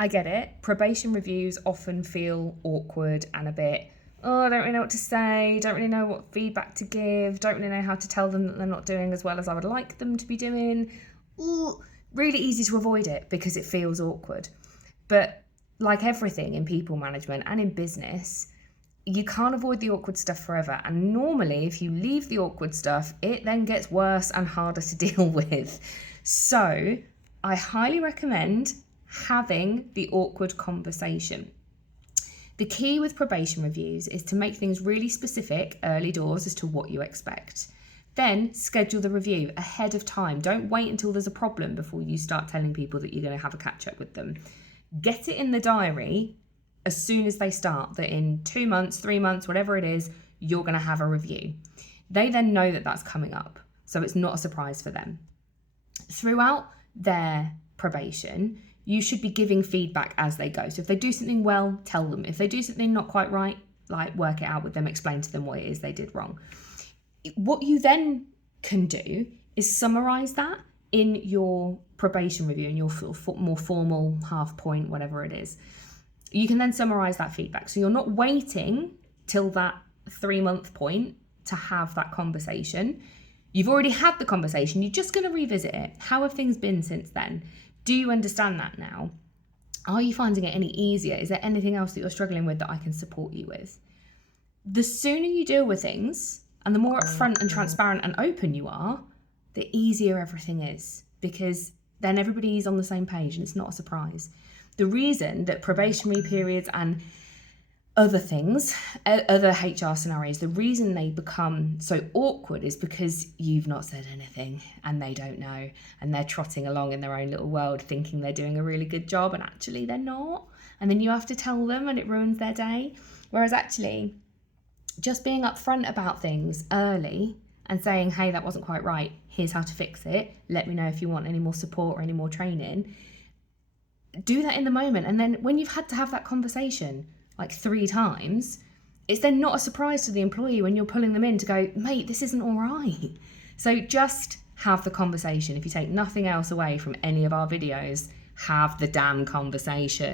I get it. Probation reviews often feel awkward and a bit, oh, I don't really know what to say, don't really know what feedback to give, don't really know how to tell them that they're not doing as well as I would like them to be doing. Ooh, really easy to avoid it because it feels awkward. But like everything in people management and in business, you can't avoid the awkward stuff forever. And normally, if you leave the awkward stuff, it then gets worse and harder to deal with. So I highly recommend having the awkward conversation. The key with probation reviews is to make things really specific early doors as to what you expect. Then schedule the review ahead of time. Don't wait until there's a problem before you start telling people that you're going to have a catch up with them. Get it in the diary as soon as they start, that in 2 months, 3 months, whatever it is, you're going to have a review. They then know that that's coming up, so it's not a surprise for them. Throughout their probation, you should be giving feedback as they go. So if they do something well, tell them. If they do something not quite right, like work it out with them, explain to them what it is they did wrong. What you then can do is summarize that in your probation review, in your more formal half point, whatever it is. You can then summarize that feedback. So you're not waiting till that 3-month point to have that conversation. You've already had the conversation. You're just going to revisit it. How have things been since then? Do you understand that now? Are you finding it any easier? Is there anything else that you're struggling with that I can support you with? The sooner you deal with things and the more upfront and transparent and open you are, the easier everything is, because then everybody's on the same page and it's not a surprise. The reason that probationary periods and other things, other HR scenarios, the reason they become so awkward is because you've not said anything and they don't know, and they're trotting along in their own little world thinking they're doing a really good job and actually they're not. And then you have to tell them and it ruins their day. Whereas actually just being upfront about things early and saying, hey, that wasn't quite right, here's how to fix it, let me know if you want any more support or any more training. Do that in the moment. And then when you've had to have that conversation like 3 times, it's then not a surprise to the employee when you're pulling them in to go, mate, this isn't all right. So just have the conversation. If you take nothing else away from any of our videos, have the damn conversation.